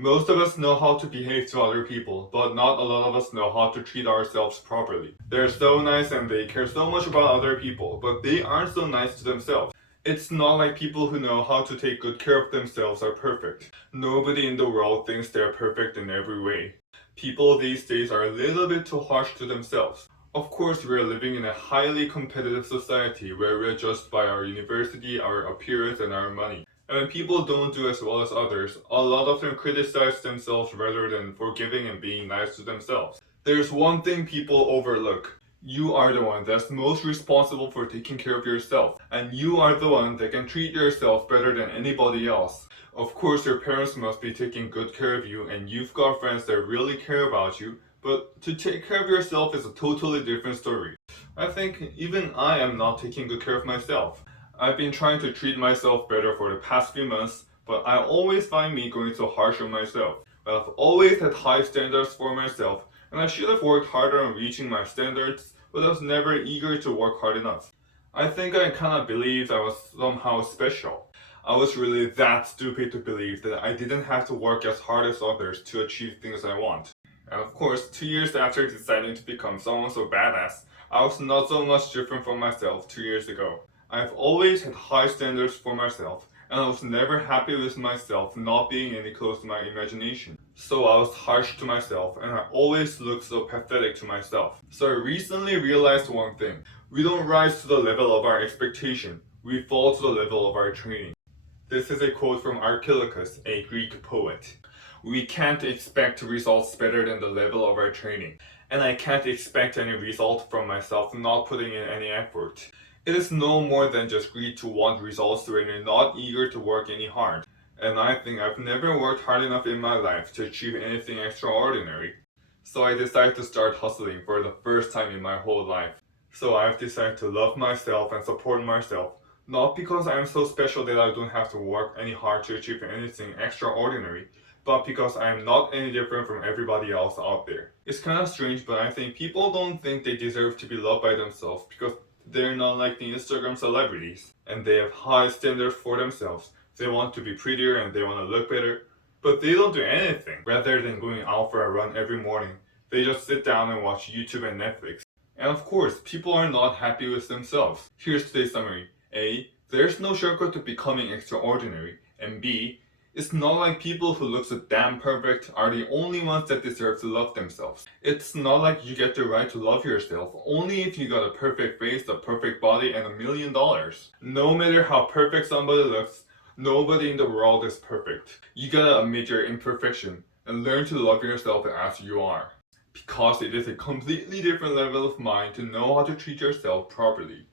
Most of us know how to behave to other people, but not a lot of us know how to treat ourselves properly. They're so nice and they care so much about other people, but they aren't so nice to themselves. It's not like people who know how to take good care of themselves are perfect. Nobody in the world thinks they're perfect in every way. People these days are a little bit too harsh to themselves. Of course, we're living in a highly competitive society where we're judged by our university, our appearance, and our money. And when people don't do as well as others, a lot of them criticize themselves rather than forgiving and being nice to themselves. There's one thing people overlook. You are the one that's most responsible for taking care of yourself, and you are the one that can treat yourself better than anybody else. Of course, your parents must be taking good care of you, and you've got friends that really care about you, but to take care of yourself is a totally different story. I think even I am not taking good care of myself. I've been trying to treat myself better for the past few months, but I always find me going too harsh on myself. But I've always had high standards for myself, and I should have worked harder on reaching my standards, but I was never eager to work hard enough. I think I kinda believed I was somehow special. I was really that stupid to believe that I didn't have to work as hard as others to achieve things I want. And of course, 2 years after deciding to become someone so badass, I was not so much different from myself 2 years ago. I've always had high standards for myself, and I was never happy with myself not being any close to my imagination. So I was harsh to myself, and I always looked so pathetic to myself. So I recently realized one thing. We don't rise to the level of our expectation, we fall to the level of our training. This is a quote from Archilochus, a Greek poet. We can't expect results better than the level of our training, and I can't expect any result from myself not putting in any effort. It is no more than just greed to want results when you're not eager to work any hard. And I think I've never worked hard enough in my life to achieve anything extraordinary. So I decided to start hustling for the first time in my whole life. So I've decided to love myself and support myself, not because I am so special that I don't have to work any hard to achieve anything extraordinary, but because I am not any different from everybody else out there. It's kind of strange, but I think people don't think they deserve to be loved by themselves because they're not like the Instagram celebrities, and they have high standards for themselves. They want to be prettier and they want to look better, but they don't do anything. Rather than going out for a run every morning, they just sit down and watch YouTube and Netflix. And of course, people are not happy with themselves. Here's today's summary. A. There's no shortcut to becoming extraordinary. And B. It's not like people who look so damn perfect are the only ones that deserve to love themselves. It's not like you get the right to love yourself only if you got a perfect face, a perfect body, and $1 million. No matter how perfect somebody looks, nobody in the world is perfect. You gotta admit your imperfection and learn to love yourself as you are. Because it is a completely different level of mind to know how to treat yourself properly.